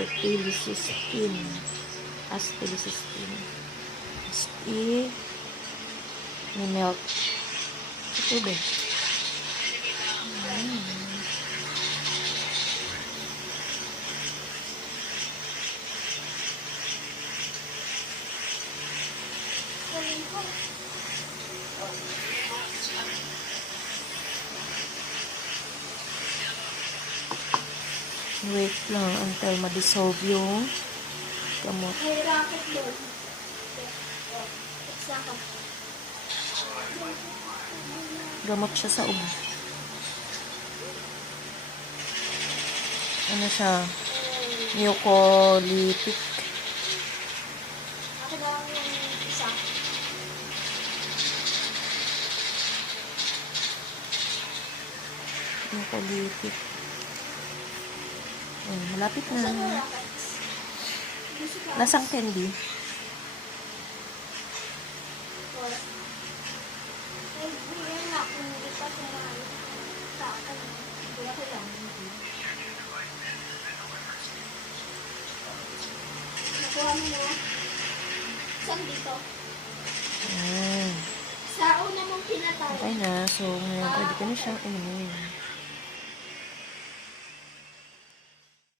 acetylcysteine. Acetylcysteine. Ni milk. Ito ba? Wait lang until ma-dissolve yung gamot. Gamot siya sa ubo. Ano siya? Mucolytic. Mucolytic. Malapit na. Nasang candy? Nakuha mo na. Saan dito? Ayan. Sa una mong pinatay. Okay na. So, ngayon pwede ko na siyang inumin.